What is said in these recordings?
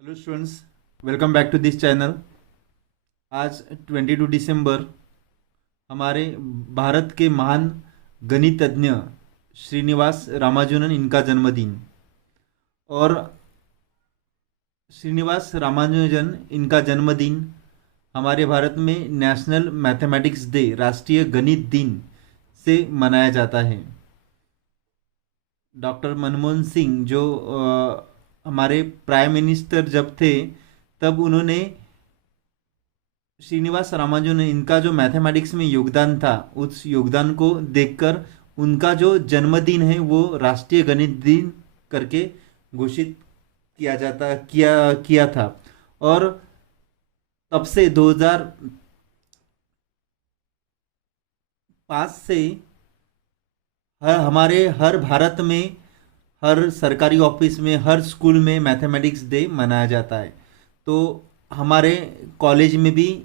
Hello students, welcome back to this channel. आज 22 दिसंबर हमारे भारत के महान गणितज्ञ श्रीनिवास रामानुजन इनका जन्मदिन। और श्रीनिवास रामानुजन इनका जन्मदिन हमारे भारत में नेशनल मैथमेटिक्स डे, राष्ट्रीय गणित दिन से मनाया जाता है। डॉक्टर मनमोहन सिंह जो हमारे प्राइम मिनिस्टर जब थे, तब उन्होंने श्रीनिवास रामानुजन इनका जो मैथमेटिक्स में योगदान था, उस योगदान को देखकर उनका जो जन्मदिन है वो राष्ट्रीय गणित दिन करके घोषित किया था। और तब से 2005 से हमारे हर भारत में, हर सरकारी ऑफिस में, हर स्कूल में मैथमेटिक्स डे मनाया जाता है। तो हमारे कॉलेज में भी,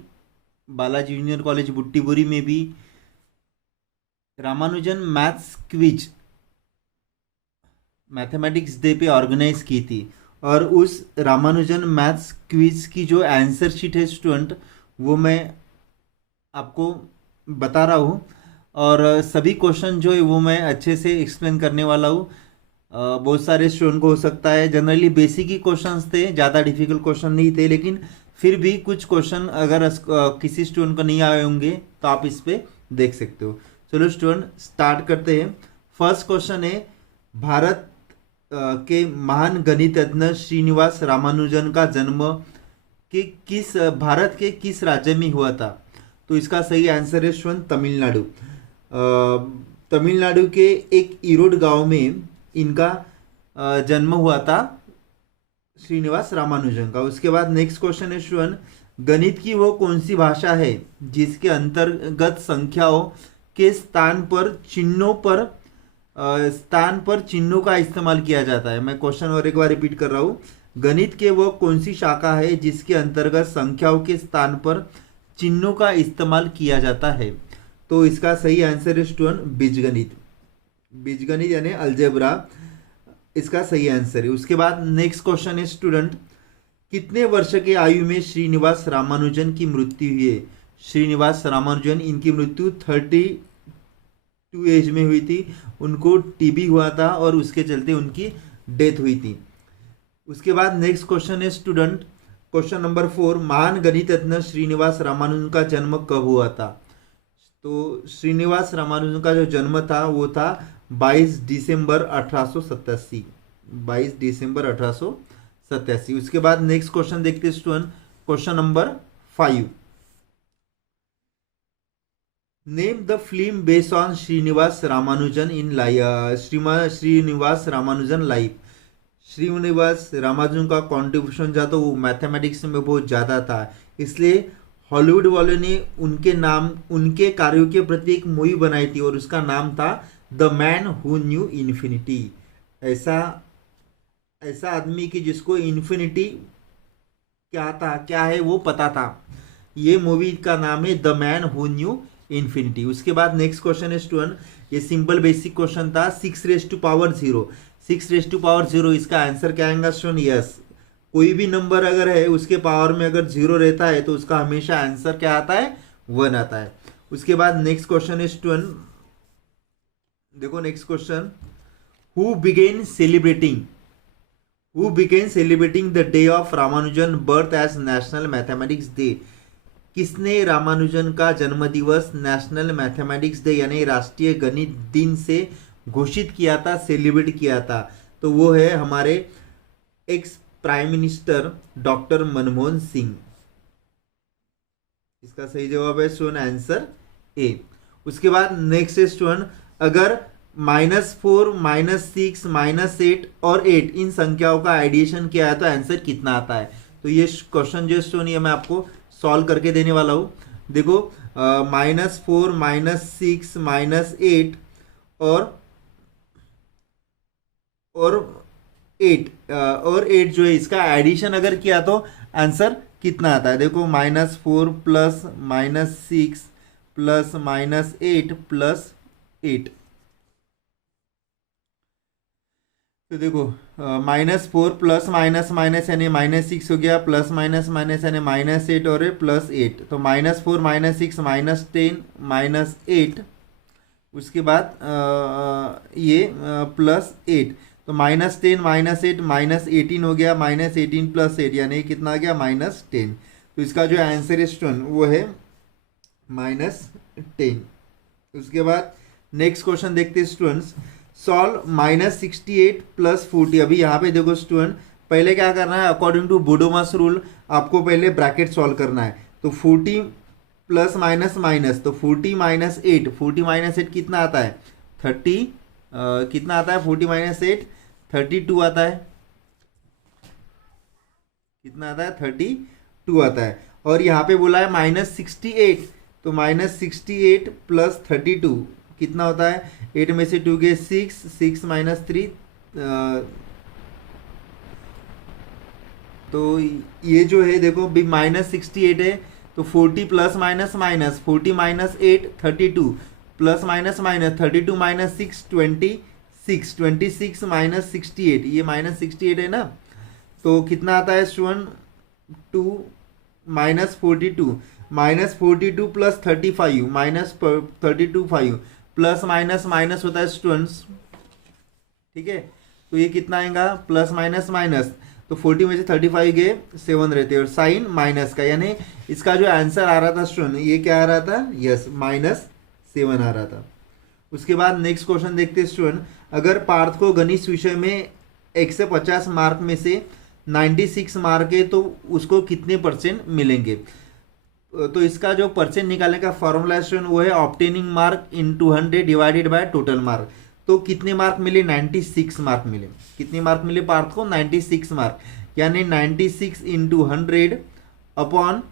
बालाजी जूनियर कॉलेज बुट्टीबुरी में भी Ramanujan maths quiz mathematics day पे ऑर्गेनाइज की थी। और उस रामानुजन मैथ्स क्विज की जो आंसर शीट है स्टूडेंट, वो मैं आपको बता रहा हूँ। और सभी क्वेश्चन जो है वो मैं अच्छे से एक्सप्लेन करने वाला हूँ। बहुत सारे स्टूडेंट को हो सकता है जनरली बेसिक ही क्वेश्चंस थे, ज़्यादा डिफिकल्ट क्वेश्चन नहीं थे, लेकिन फिर भी कुछ क्वेश्चन अगर किसी स्टूडेंट को नहीं आए होंगे तो आप इस पे देख सकते हो। चलो स्टूडेंट स्टार्ट करते हैं। फर्स्ट क्वेश्चन है, भारत के महान गणितज्ञ श्रीनिवास रामानुजन का जन्म भारत के किस राज्य में हुआ था? तो इसका सही आंसर है स्टूडेंट तमिलनाडु। तमिलनाडु के एक ईरोड गांव में इनका जन्म हुआ था, श्रीनिवास रामानुजन का। उसके बाद नेक्स्ट क्वेश्चन है स्टूडेंट, गणित की वो कौन सी भाषा है जिसके अंतर्गत संख्याओं के स्थान पर चिन्हों का इस्तेमाल किया जाता है? मैं क्वेश्चन और एक बार रिपीट कर रहा हूँ। गणित के वो कौन सी शाखा है जिसके अंतर्गत संख्याओं के स्थान पर चिन्हों का इस्तेमाल किया जाता है? तो इसका सही आंसर है स्टूडेंट बीजगणित। बीजगणित यानी अलजेब्रा इसका सही आंसर है। उसके बाद नेक्स्ट क्वेश्चन है स्टूडेंट, कितने वर्ष के आयु में श्रीनिवास रामानुजन की मृत्यु हुई है? श्रीनिवास रामानुजन इनकी मृत्यु 32 एज में हुई थी। उनको टीबी हुआ था और उसके चलते उनकी डेथ हुई थी। उसके बाद नेक्स्ट क्वेश्चन है स्टूडेंट, क्वेश्चन नंबर 4, महान गणितज्ञ श्रीनिवास रामानुजन का जन्म कब हुआ था? तो श्रीनिवास रामानुजन का जो जन्म था वो था 22 दिसंबर 1887। 22 दिसंबर 1887। उसके बाद नेक्स्ट क्वेश्चन देखते हैं student, question number 5, name the film based on Srinivasa Ramanujan in Srinivasa Ramanujan life. Srinivasa Ramanujan का कॉन्ट्रीब्यूशन जो था वो मैथमेटिक्स में बहुत ज़्यादा था, इसलिए हॉलीवुड वालों ने उनके कार्यों के प्रति एक मूवी बनाई थी और उसका नाम था the man who knew infinity. ऐसा आदमी की जिसको इन्फिनिटी क्या है वो पता था। ये मूवी का नाम है the man who knew infinity. उसके बाद नेक्स्ट क्वेश्चन है स्टूडेंट, ये सिंपल बेसिक क्वेश्चन था, 6⁻⁴। 6⁻⁴ इसका आंसर क्या आएगा स्टूडेंट? यस, कोई भी नंबर अगर है उसके पावर में अगर 0 रहता है तो उसका हमेशा आंसर क्या आता है? 1 आता है। उसके बाद नेक्स्ट क्वेश्चन है स्टूडेंट, देखो next question, who began celebrating the day of Ramanujan birth as national mathematics day? किसने रामानुजन का जन्म दिवस नेशनल मैथमेटिक्स डे यानी राष्ट्रीय गणित दिन से घोषित किया था, सेलिब्रेट किया था? तो वो है हमारे ex prime minister doctor Manmohan Singh. इसका सही जवाब है स्टूडेंट आंसर ए। उसके बाद नेक्स्ट है स्टूडेंट, अगर -4, -6, -8 और 8 इन संख्याओं का एडिशन किया है तो आंसर कितना आता है? तो ये क्वेश्चन जो स्टूडेंट ये मैं आपको सॉल्व करके देने वाला हूँ। देखो -4, -6, -8 और 8 जो है इसका एडिशन अगर किया तो आंसर कितना आता है? देखो -4 प्लस -6 प्लस -8 प्लस 8, तो देखो -4 प्लस माइनस माइनस यानी -6 हो गया, प्लस माइनस माइनस यानी -8 और +8, तो -4 -6 -10 -8, उसके बाद ये +8, तो -10 -8 -18 हो गया, -18 +8 यानी कितना आ गया -10। तो इसका जो आंसर है स्टूडेंट वो है -10। उसके बाद नेक्स्ट क्वेश्चन देखते हैं स्टूडेंट्स। सॉल्व -68 + 40। अभी यहाँ पे देखो स्टूडेंट, पहले क्या करना है, अकॉर्डिंग टू बोडोमास रूल आपको पहले ब्रैकेट सॉल्व करना है। तो 40 प्लस माइनस माइनस, तो 40 -8, 40 -8 कितना आता है 30, कितना आता है 40 -8 32 आता है, कितना आता है 32 आता है। और यहाँ पे बोला है -68, तो -68 + 32 कितना होता है, 8 में से 2 गए 6, 6 - 3, तो ये जो है देखो भी -68 है, तो 40 plus minus minus 40 -8 32 plus minus minus 32 - 6 26 26 -68, ये -68 है ना, तो कितना आता है स्टूडेंट 2 -42 -42 + 35 -32 5 प्लस माइनस माइनस होता है स्टूडेंट्स, ठीक है। तो ये कितना आएगा प्लस माइनस माइनस, तो 40 में से 35 गए 7 रहते हैं, और साइन माइनस का, यानी इसका जो आंसर आ रहा था स्टूडेंट ये क्या आ रहा था, यस -7 आ रहा था। उसके बाद नेक्स्ट क्वेश्चन देखते हैं स्टूडेंट। अगर पार्थ को गणित विषय में 150 मार्क में से 96 मार्क है तो उसको कितने % मिलेंगे। तो इसका जो परसेंट निकालने का फॉर्मूला स्टूडेंट वो है obtaining mark in 200 divided by total mark. तो कितने मार्क मिले, 96 मार्क मिले। कितने मार्क मिले पार्थ को, 96 मार्क, यानी 96 × 100 अपॉन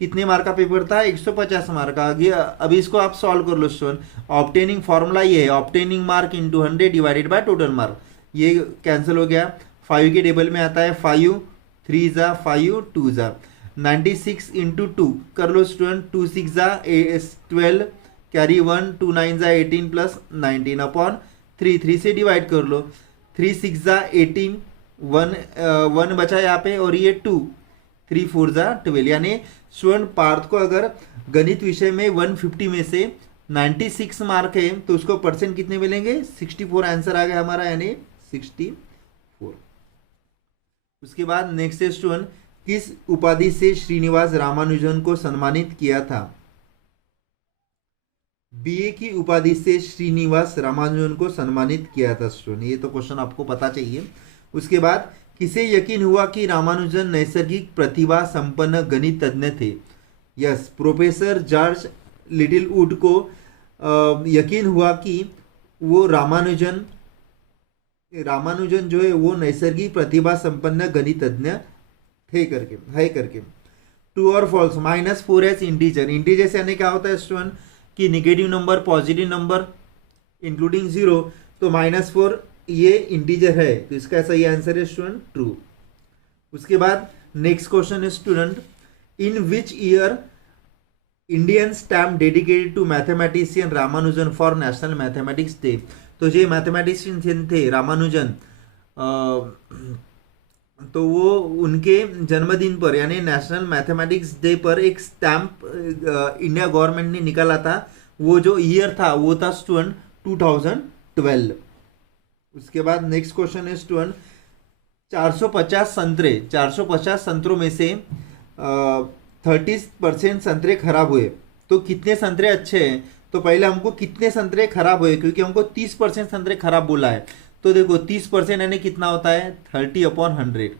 कितने मार्क का पेपर था, 150 मार्क का। आगे अभी इसको आप सॉल्व कर लो स्टूडेंट। ऑब्टेनिंग फॉर्मूला ये है obtaining mark in 200 divided by total mark, ये कैंसिल हो गया। 5 के टेबल में आता है 5 3 ज़ा 5 2 ज़ा 96 × 2 कर लो स्टूडेंट, 2 6 ज़ा 12 कैरी 1 2 9 ज़ा 18 + 19 अपॉन 3 से डिवाइड कर लो, 3 6 ज़ा 18 1 बचा यहाँ पे, और ये 2 3 4 ज़ा 12, यानी स्टूडेंट पार्थ को अगर गणित विषय में 150 में से 96 मार्क है तो उसको परसेंट कितने मिलेंगे, 64 आंसर आ गया हमारा, यानी 64। उसके बाद नेक्स्ट है स्टूडेंट, किस उपाधि से श्रीनिवास रामानुजन को सम्मानित किया था। बीए की उपाधि से श्रीनिवास रामानुजन को सम्मानित किया था स्टूडेंट, ये तो क्वेश्चन आपको पता चाहिए। उसके बाद किसे यकीन हुआ कि रामानुजन नैसर्गिक प्रतिभा संपन्न गणितज्ञ थे। यस, प्रोफेसर जॉर्ज लिटिलवुड को यकीन हुआ कि वो रामानुजन जो है वो नैसर्गिक प्रतिभा संपन्न गणितज्ञ थे करके, है करके। ट्रू और फॉल्स, -4 एज इंटीजर। इंटीजर यानी क्या होता है स्टूडेंट कि negative number positive number including 0, तो -4 ये इंटीजर है, तो इसका सही आंसर है स्टूडेंट ट्रू। उसके बाद नेक्स्ट क्वेश्चन है student, in which year Indian stamp dedicated to mathematician Ramanujan for national mathematics day. तो जो मैथमेटिशियन थे रामानुजन, तो वो उनके जन्मदिन पर यानी नेशनल मैथमेटिक्स डे पर एक स्टैम्प इंडिया गवर्नमेंट ने निकाला था। वो जो ईयर था वो था स्टूडेंट 2012। उसके बाद नेक्स्ट क्वेश्चन है स्टूडेंट, 450 संतरों में से 30% संतरे खराब हुए, तो कितने संतरे अच्छे हैं। तो पहले हमको कितने संतरे खराब हुए, क्योंकि हमको 30% संतरे खराब बोला है। तो देखो 30% यानी कितना होता है 30/100।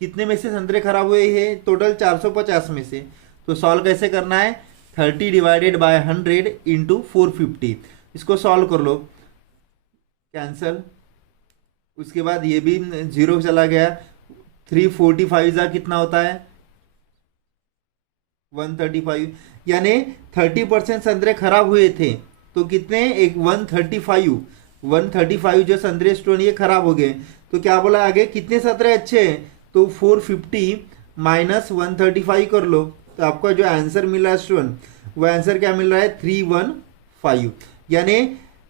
कितने में से संतरे खराब हुए हैं, टोटल 450 में से। तो सॉल्व कैसे करना है, 30 डिवाइडेड बाय 100 इंटू 450, इसको सॉल्व कर लो, कैंसल। उसके बाद ये भी 0 चला गया, 345 जा कितना होता है 135, यानी 30% संतरे खराब हुए थे। तो कितने, एक 135 जो संतरे स्टोन ये खराब हो गए। तो क्या बोला आगे, कितने संतरे अच्छे हैं, तो 450 - 135 कर लो, तो आपका जो आंसर मिला स्टूडेंट वो आंसर क्या मिल रहा है 315, यानी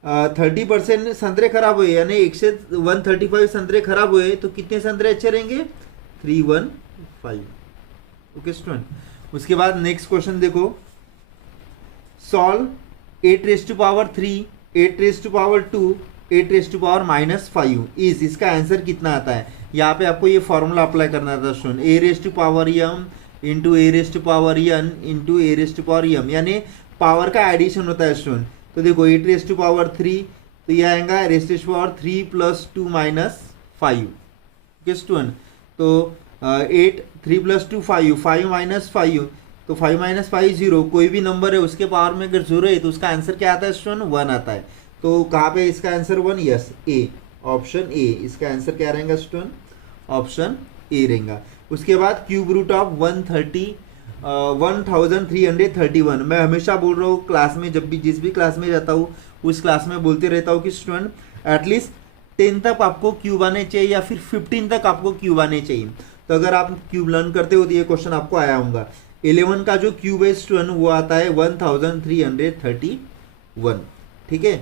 30% संतरे खराब हुए, यानी 135 संतरे खराब हुए, तो कितने संतरे अच्छे रहेंगे? 315। Okay student. उसके बाद नेक्स्ट क्वेश्चन देखो, सॉल्व 8⁻3, 8⁻2, 8⁻−5 इज, इसका आंसर कितना आता है? यहाँ पे आपको ये फॉर्मूला अप्लाई करना था student, a⁻m into a⁻n into a⁻m, यानी पावर का एडिशन होता है स्टूडेंट। तो देखो 8⁻3, तो ये आएगा 8⁻3 + 2 - 5। ओके स्टूडेंट, तो 8 3 + 2 5, 5 - 5, तो 5 - 5 0, कोई भी नंबर है उसके पावर में अगर 0 है तो उसका आंसर क्या आता है स्टूडेंट? 1 आता है। तो कहाँ पे इसका answer 1? Yes, A, option A, इसका आंसर क्या रहेगा स्टूडेंट? ऑप्शन ए रहेगा। उसके बाद क्यूब रूट ऑफ 1331, मैं हमेशा बोल रहा हूँ क्लास में, जब भी जिस भी क्लास में जाता हूँ उस क्लास में बोलते रहता हूँ कि स्टूडेंट एटलीस्ट 10 तक आपको क्यूब आने चाहिए या फिर 15 तक आपको क्यूब आने चाहिए। तो अगर आप क्यूब लर्न करते हो तो ये क्वेश्चन आपको आया होगा। 11 का जो क्यूब है स्टूडेंट वो आता है 1331। ठीक है।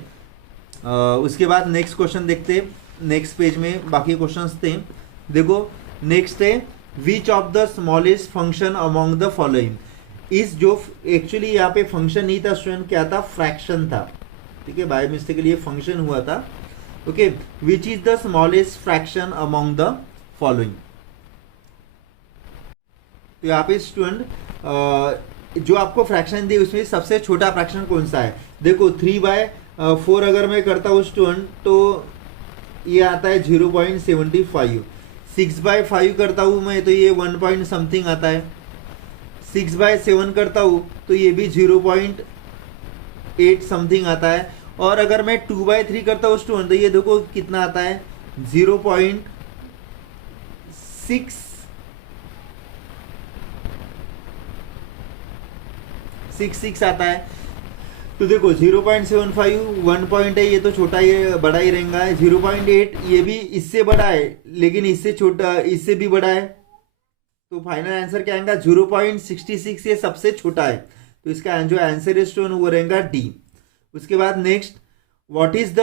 उसके बाद नेक्स्ट क्वेश्चन देखते हैं, नेक्स्ट पेज में बाकी क्वेश्चंस थे। देखो नेक्स्ट है, which of the smallest function among the following इस, जो एक्चुअली यहाँ पे फंक्शन नहीं था स्टूडेंट, क्या था? फ्रैक्शन था। ठीक है, बाय मिस्टेक के लिए फंक्शन हुआ था। Okay, which is the smallest fraction among the following. तो यहाँ पे स्टूडेंट जो आपको फ्रैक्शन दी उसमें सबसे छोटा फ्रैक्शन कौन सा है? देखो 3/4 अगर मैं करता हूँ स्टूडेंट तो ये आता है 0.75। 6/5 करता हूँ मैं तो ये 1 पॉइंट समथिंग आता है। 6/7 करता हूँ तो ये भी 0.8 समथिंग आता है। और अगर मैं 2/3 करता हूँ स्टूडेंट तो ये देखो कितना आता है, 0.666 आता है। तो देखो 0.75 1 पॉइंट है, ये तो छोटा ही बड़ा ही रहेगा। 0.8 ये भी इससे बड़ा है लेकिन इससे छोटा, इससे भी बड़ा है। तो फाइनल आंसर क्या आएगा? 0.66, ये सबसे छोटा है। तो इसका जो आंसर है स्टूडेंट वो रहेगा डी। उसके बाद next, what is the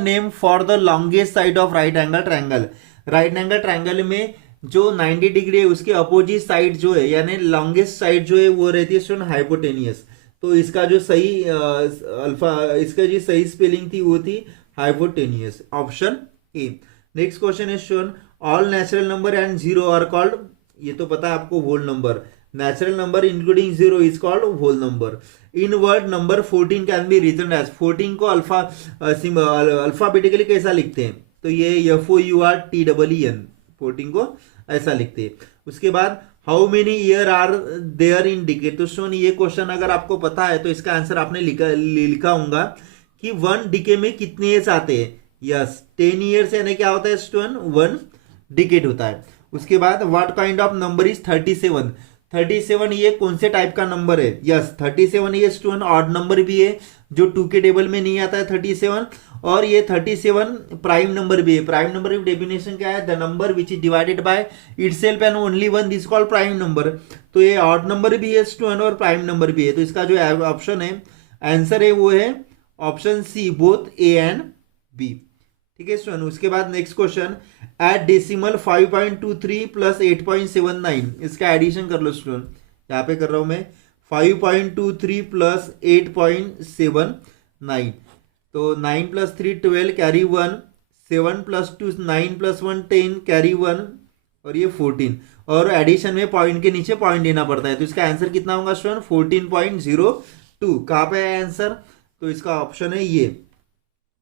name for the longest side of right angle triangle. Right angle triangle में जो 90 डिग्री है उसके अपोजिट साइड जो है, यानी लॉन्गेस्ट साइड जो है वो रहती है स्टूडेंट हाइपोटेनियस। तो इसका जो सही इसका जो सही स्पेलिंग थी वो थी hypotenuse, option A. Next question है student, all natural number and zero are called, ये तो पता है आपको, whole number. Natural number including zero is called whole number. In word number 14 can be written as, 14 को अल्फाबेटिकली कैसा लिखते हैं? तो ये FOURTEEN, 14 को ऐसा लिखते हैं। उसके बाद how many year are there in decade. तो स्टूडेंट ये क्वेश्चन अगर आपको पता है तो इसका आंसर आपने लिखा होगा कि 1 डिके में कितने ईयर्स आते हैं। यस, 10 ईयर्स यानी क्या होता है स्टूडेंट? 1 डिकेड होता है। उसके बाद what kind of number is 37। 37 ये कौन से टाइप का नंबर है? यस, 37 ये स्टूडेंट ऑड नंबर भी है जो 2 के टेबल में नहीं आता है 37, और ये 37 प्राइम नंबर भी है। प्राइम नंबर की डेफिनेशन क्या है? The number which is divided by itself and only one, this called prime number. तो ये ऑड नंबर भी है स्टूडेंट और प्राइम नंबर भी है। तो इसका जो ऑप्शन है, आंसर है वो है option C, both A and B. ठीक है स्टूडेंट। उसके बाद next question, add decimal 5.23 plus 8.79, इसका एडिशन कर लो स्टूडेंट। यहाँ पे कर रहा हूं मैं 5.23 प्लस 8.79, तो 9 + 3 12 कैरी 1, 7 + 2 9 + 1 10 कैरी 1, और ये 14, और एडिशन में पॉइंट के नीचे पॉइंट लेना पड़ता है। तो इसका आंसर कितना होगा स्टूडेंट? 14.02। कहाँ पे है आंसर? तो इसका ऑप्शन है ये,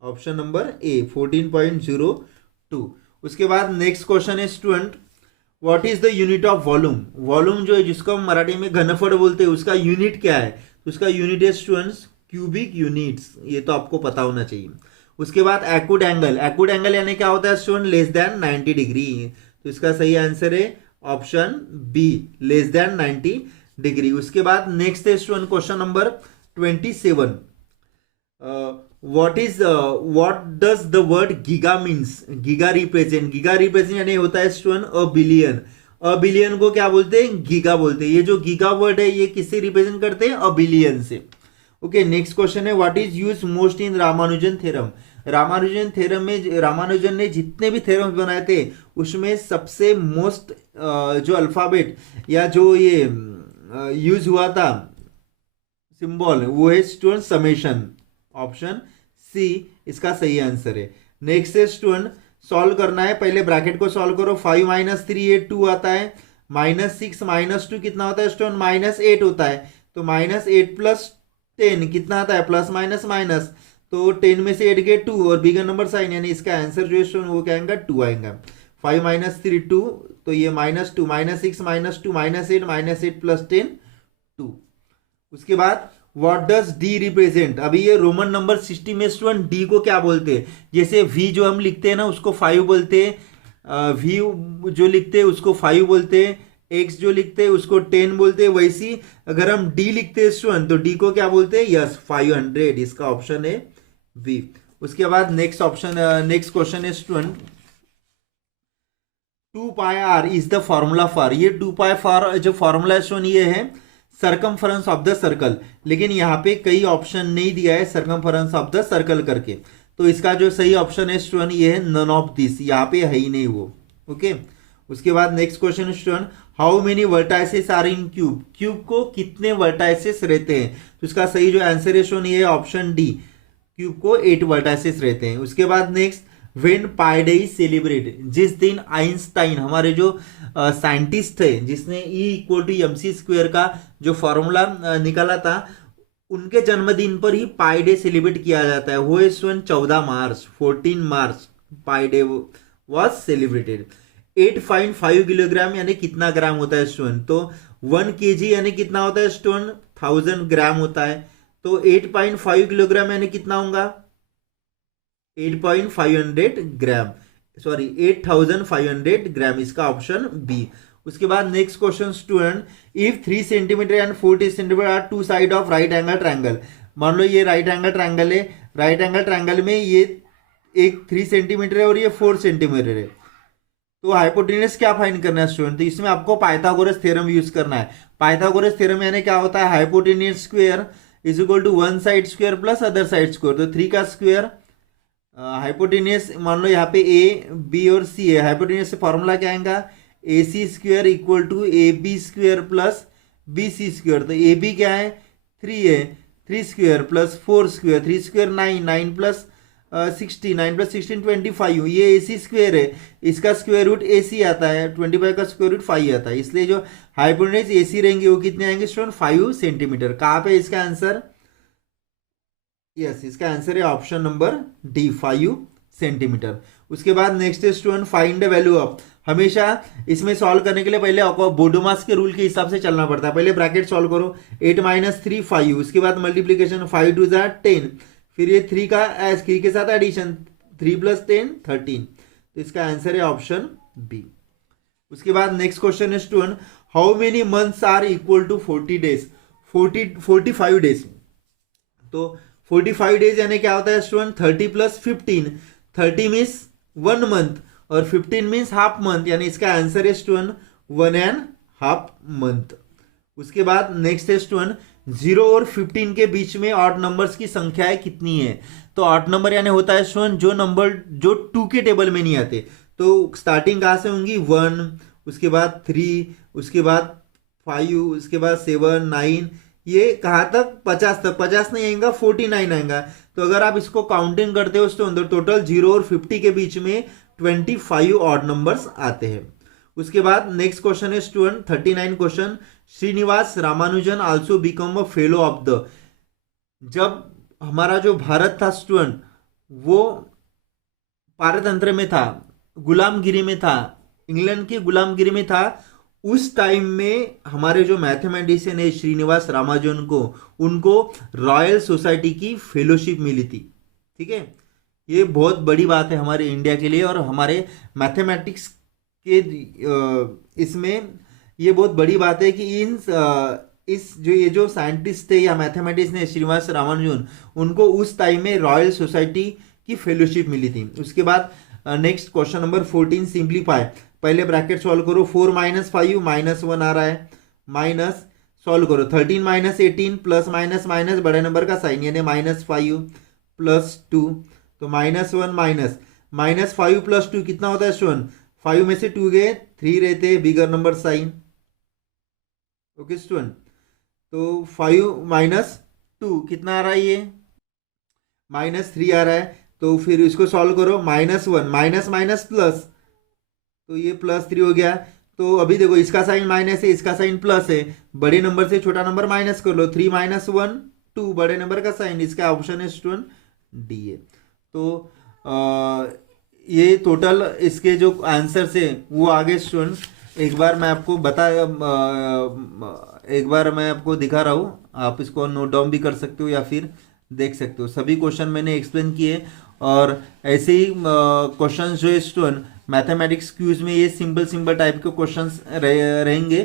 ऑप्शन नंबर ए, 14.02। उसके बाद नेक्स्ट क्वेश्चन है student, what is the unit of volume. Volume जो है जिसको हम मराठी में घनफल बोलते हैं उसका यूनिट क्या है? तो उसका यूनिट है स्टूडेंट्स क्यूबिक यूनिट्स, ये तो आपको पता होना चाहिए। उसके बाद एक्यूट एंगल, एक्यूट एंगल यानी क्या होता है स्टूडेंट? Less than 90 degree. तो इसका सही आंसर है option B, less than 90 degree. उसके बाद नेक्स्ट है student question number 27, what does the word giga means। giga represent यानी होता है student a billion. A billion को क्या बोलते हैं? गीगा बोलते हैं। ये जो गीगा वर्ड है ये किससे रिप्रेजेंट करते हैं? अ बिलियन से। ओके, नेक्स्ट क्वेश्चन है what is use most in Ramanujan theorem. Ramanujan theorem में रामानुजन ने जितने भी थ्योरम्स बनाए थे उसमें सबसे मोस्ट जो अल्फाबेट या जो ये यूज हुआ था सिंबल वो है स्टूडेंट समेशन। ऑप्शन सी इसका सही आंसर है। नेक्स्ट है स्टूडेंट सॉल्व करना है, पहले ब्रैकेट को सॉल्व करो। 5 माइनस 3 8 2 आता है, -6 -2 कितना होता है स्टूडेंट -8 होता है। तो -8 प्लस 10 कितना आता है प्लस माइनस माइनस, तो 10 में से 8 गए 2 और बिगर नंबर साइन यानी इसका आंसर जो है स्टूडेंट वो क्या आएगा 2 आएगा। 5 माइनस 3 2, तो ये -2 -6 -2 -8 -8 प्लस 10 2। उसके बाद व्हाट डज डी रिप्रेजेंट। अभी ये रोमन नंबर 60 में स्टूडेंट डी को क्या बोलते हैं, जैसे वी जो हम लिखते हैं ना उसको 5 बोलते हैं, वी जो लिखते हैं उसको 5 बोलते हैं, एक्स जो लिखते हैं उसको 10 बोलते हैं। वैसी अगर हम डी लिखते हैं स्टूडेंट तो डी को क्या बोलते हैं, यस 500, इसका ऑप्शन है बी। उसके बाद नेक्स्ट क्वेश्चन है student 2 pi r is the formula for. ये 2 पाई फॉर जो फॉर्मूला स्टूडेंट ये है सरकमफरेंस ऑफ द सर्कल, लेकिन यहाँ पे कई ऑप्शन नहीं दिया है सरकमफरेंस ऑफ द सर्कल करके, तो इसका जो सही ऑप्शन है स्टूडेंट ये है नन ऑफ दिस, यहाँ पे है ही नहीं वो। ओके, उसके बाद next question student how many vertices are in cube. Cube को कितने वर्टाइसेस रहते हैं, तो इसका सही जो आंसर है स्टूडेंट ये है ऑप्शन डी, क्यूब को 8 वर्टाइसेस रहते हैं। उसके बाद next when pi day is celebrate, जिस दिन आइंस्टाइन हमारे जो साइंटिस्ट थे जिसने E=mc² का जो फॉर्मूला निकाला था उनके जन्मदिन पर ही पाई डे सेलिब्रेट किया जाता है। वो student 14 March pi day was celebrated. 8.5 kilogram यानी कितना ग्राम होता है स्टूडेंट, तो 1 kg यानी कितना होता है स्टूडेंट 1000 ग्राम होता है, तो 8.5 किलोग्राम यानी कितना होगा 8,500 ग्राम, सॉरी 8,500 ग्राम, इसका ऑप्शन बी। उसके बाद next question student if 3 centimetre and 40 centimetre are two side of right angle triangle. मान लो ये राइट एंगल ट्रायंगल है, राइट एंगल ट्रायंगल में ये एक 3 सेंटीमीटर है और ये 4 सेंटीमीटर है, तो हाइपोटेनस क्या फाइंड करना है स्टूडेंट, तो इसमें आपको पाइथागोरस थ्योरम यूज करना है। पाइथागोरस थ्योरम यानी क्या होता है hypotenuse square is equal to 1 side square plus other side square, तो 3 का स्क्वायर हाइपोटेनियस मान लो यहाँ पे ए बी और सी है, हाइपोटेनियस से फॉर्मूला क्या आएगा AC² equal to AB² plus BC², तो AB क्या है 3 है, 3 square plus 4 square 3 square 9 9 plus 60 9 plus 16 25, ये AC² है, इसका स्क्वायर रूट AC आता है, 25 का स्क्वायर रूट 5 आता है, इसलिए जो हाइपोटेनियस AC रहेंगे वो कितने आएंगे स्टूडेंट 5 सेंटीमीटर। कहाँ पे इसका आंसर, यस इसका आंसर है ऑप्शन नंबर डी 5 सेंटीमीटर। उसके बाद नेक्स्ट है student find the value of. हमेशा इसमें सॉल्व करने के लिए पहले आपको बोडोमास के रूल के हिसाब से चलना पड़ता है। पहले ब्रैकेट सॉल्व करो 8 - 3 5, उसके बाद मल्टीप्लीकेशन 5 2 10, फिर ये 3 का 3 के साथ एडिशन 3 + 10 13, तो इसका आंसर है ऑप्शन बी। उसके बाद नेक्स्ट क्वेश्चन है student how many months are equal to 40 days, 45 days, तो 45 डेज यानी क्या होता है स्टूडेंट 30 + 15, 30 मीन्स 1 मंथ और 15 मीन्स हाफ मंथ, यानी इसका आंसर है स्टूडेंट 1.5 मंथ। उसके बाद नेक्स्ट है स्टूडेंट 0 और 15 के बीच में ऑड नंबर्स की संख्याएं कितनी है, तो ऑड नंबर यानी होता है स्टूडेंट जो नंबर जो 2 के टेबल में नहीं आते, तो स्टार्टिंग कहाँ से होंगी 1, उसके बाद 3, उसके बाद 5, उसके बाद 7 9, ये कहाँ तक 50 तक, 50 नहीं आएगा 49 आएगा, तो अगर आप इसको काउंटिंग करते हो तो अंदर टोटल 0 और 50 के बीच में 25 ऑड नंबर्स आते हैं। उसके बाद नेक्स्ट क्वेश्चन है student 39 question Srinivasa Ramanujan also become a fellow of the. जब हमारा जो भारत था स्टूडेंट वो पारतंत्र में था, गुलामगिरी में था, इंग्लैंड की गुलामगिरी में था, उस टाइम में हमारे जो मैथमेटिशियन है श्रीनिवास रामानुजन को उनको रॉयल सोसाइटी की फेलोशिप मिली थी। ठीक है, ये बहुत बड़ी बात है हमारे इंडिया के लिए और हमारे मैथमेटिक्स के इसमें ये बहुत बड़ी बात है कि इस जो ये जो साइंटिस्ट थे या मैथमेटिक्स ने श्रीनिवास रामानुजन उनको उस टाइम में रॉयल सोसाइटी की फेलोशिप मिली थी। उसके बाद नेक्स्ट क्वेश्चन नंबर 14 सिंप्लीफाई। पहले ब्रैकेट सॉल्व करो 4 - 5 -1 आ रहा है, माइनस सॉल्व करो। 13 माइनस 18 प्लस माइनस माइनस बड़े नंबर का साइन यानी -5 प्लस 2, तो -1 माइनस -5 प्लस 2 कितना होता है स्टूडेंट? 5 में से 2 गए 3 रहते हैं, bigger number sign. Okay student, तो 5 माइनस 2 कितना आ रहा है? ये -3 आ रहा है। तो फिर इसको सॉल्व करो, -1 माइनस माइनस प्लस, तो ये +3 हो गया। तो अभी देखो इसका साइन माइनस है, इसका साइन प्लस है, बड़े नंबर से छोटा नंबर माइनस कर लो। 3 माइनस 1 2, बड़े नंबर का साइन, इसका ऑप्शन है स्टूडेंट डी है। तो ये टोटल इसके जो आंसर्स है वो आगे स्टूडेंट एक बार मैं आपको एक बार मैं आपको दिखा रहा हूँ, आप इसको नोट डाउन भी कर सकते हो या फिर देख सकते हो। सभी क्वेश्चन मैंने एक्सप्लेन किए और ऐसे ही क्वेश्चन जो है स्टूडेंट मैथमेटिक्स क्यूज में ये सिंपल सिंपल टाइप के क्वेश्चंस रहेंगे।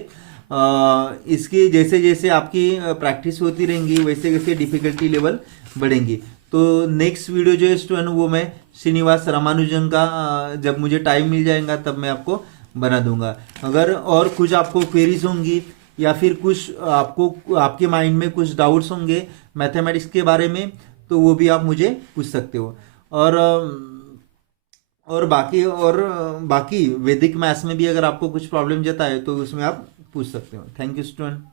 इसकी जैसे जैसे आपकी प्रैक्टिस होती रहेंगी वैसे वैसे डिफिकल्टी लेवल बढ़ेंगी। तो नेक्स्ट वीडियो जो है स्टूडेंट वो मैं श्रीनिवास रामानुजन का जब मुझे टाइम मिल जाएगा तब मैं आपको बना दूंगा। अगर और कुछ आपको क्वेरीज होंगी या फिर कुछ आपको आपके माइंड में कुछ डाउट्स होंगे मैथमेटिक्स के बारे में तो वो भी आप मुझे पूछ सकते हो। और बाकी वैदिक मैथ्स में भी अगर आपको कुछ प्रॉब्लम जाता है तो उसमें आप पूछ सकते हो। Thank you student.